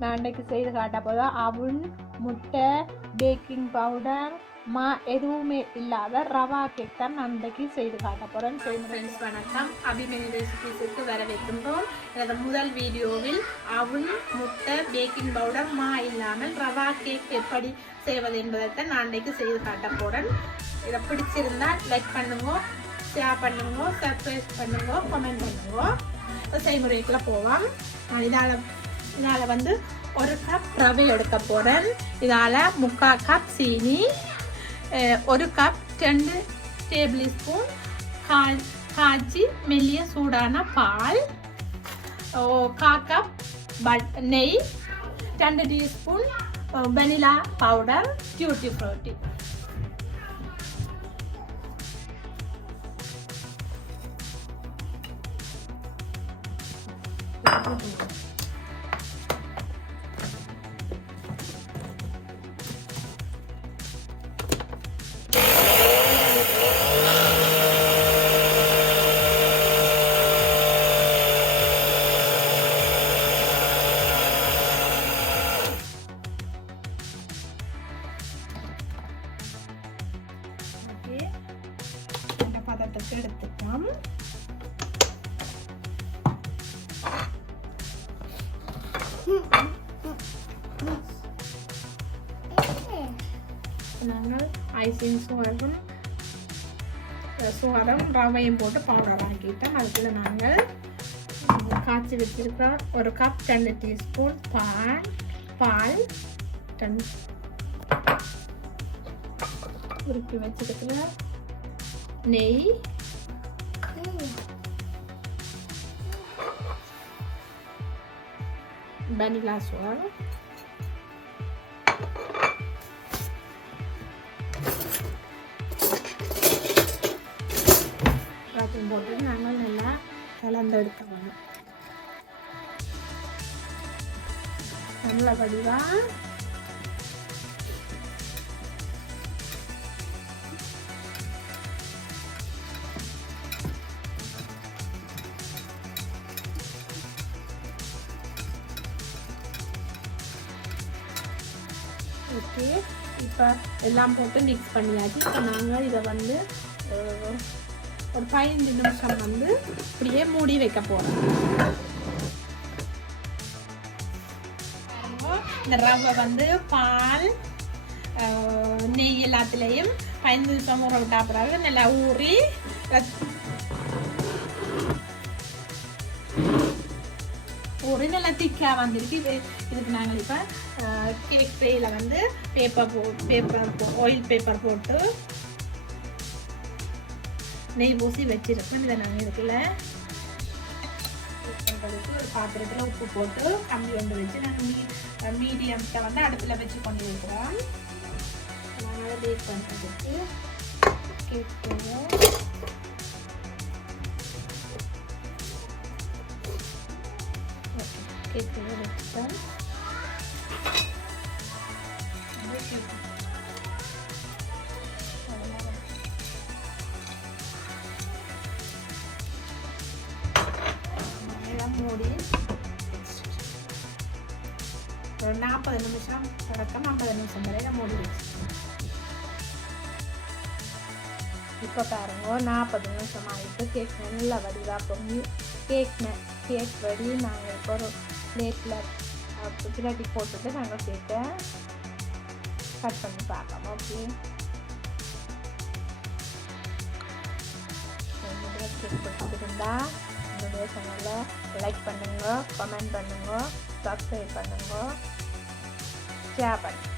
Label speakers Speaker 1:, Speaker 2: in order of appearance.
Speaker 1: நான் அன்றைக்கு செய்து காட்ட போதும் அவுன் முட்டை பேக்கிங் பவுடர் மா எதுவுமே இல்லாத ரவா கேக் தான் நான் அன்றைக்கு செய்து காட்ட போகிறேன்
Speaker 2: ஃப்ரெண்ட்ஸ் வணக்கம். அபிமனி ரெசிபிஸுக்கு வரவேற்கின்றோம். எனது முதல் வீடியோவில் அவுன் முட்டை பேக்கிங் பவுடர் மா இல்லாமல் ரவா கேக் எப்படி செய்வது என்பதைத்தான் நான் அன்றைக்கு செய்து காட்ட போகிறேன் இதை பிடிச்சிருந்தா லைக் பண்ணுங்க ஷேர் பண்ணுங்க சப்ஸ்கிரைப் பண்ணுங்க கமெண்ட் பண்ணுங்க. இப்போ போவோம் நான் இதால் இதால் வந்து ஒரு கப் ரவை எடுக்க போகிறேன் இதால் முக்கால் கப் சீனி ஒரு கப் ரெண்டு டேபிள் ஸ்பூன் காய் காய்ச்சி மெல்லிய சூடான பால் ஓ, கா கப் பட் நெய் ரெண்டு teaspoon vanilla powder tutti frutti வச்சு அந்த பதத்துக்கு எடுத்துக்கலாம். நாங்கள் ஐசிங் சுகரும் சுவரம் ரவையும் போட்டு பவுடர் ஆக்கிட்டோம். அதுக்குள்ள நாங்கள் காய்ச்சி வச்சிருக்கிறோம் ஒரு கப் ரெண்டு டீஸ்பூன் பால் பால் ரெண்டு உருக்கி வச்சிருக்கிற நெய் வெனிலா சுகர் எல்லாத்தையும் போட்டு நாங்கள் நல்லா கலந்து எடுத்துக்கணும் நல்லபடியாக ஓகே இப்போ எல்லாம் போட்டு மிக்ஸ் பண்ணியாச்சு. இப்போ நாங்கள் இதை வந்து ஒரு பதினஞ்சு நிமிஷம் வந்து இப்படியே மூடி வைக்க போகிறோம் இந்த ரவை வந்து பால் நெய் எல்லாத்துலேயும் பதினஞ்சு நிமிஷம் ஊற விட்டா பிறகு நல்லா ஊறி நல்லா திக்காக வந்திருக்கு. இது இதுக்கு நாங்கள் இப்போ கேக் ட்ரேயில் வந்து பேப்பர் போ பேப்பர் போ ஆயில் பேப்பர் போட்டு நெய் பூசி வச்சிருக்கோம். இதை நாங்கள் இதுக்குள்ள பண்ணுறதுக்கு ஒரு பாத்திரத்தில் உப்பு போட்டு கம்மி கொண்டு வச்சு நாங்கள் மீ மீடியம்ஸை வந்து அடுப்பில் வச்சு கொண்டு இருக்கிறோம். நாங்கள் பேக் பண்ணுறதுக்கு ட்ரேயை மூடி ஒரு நாற்பது நிமிஷம் தொடக்கம் ஐம்பது நிமிஷம் வரையில மூடி வச்சு இப்போ பாருங்க நாற்பது நிமிஷம் ஆகிட்டு கேக் நல்லா வடிவாக பொங்கி கேக் கேக் வடி நாங்கள் இப்போ ஒரு பிளேட்டில் பிளேட்டி போட்டுட்டு நாங்கள் கேக்கை கட் பண்ணி பார்க்கலாம். ஓகே. என்னுடைய கேக் பிடிச்சிருந்தா என்னுடைய சேனலை லைக் பண்ணுங்க கமெண்ட் பண்ணுங்க சப்ஸ்கிரைப் பண்ணுங்க ஷேர் பண்ணுங்க.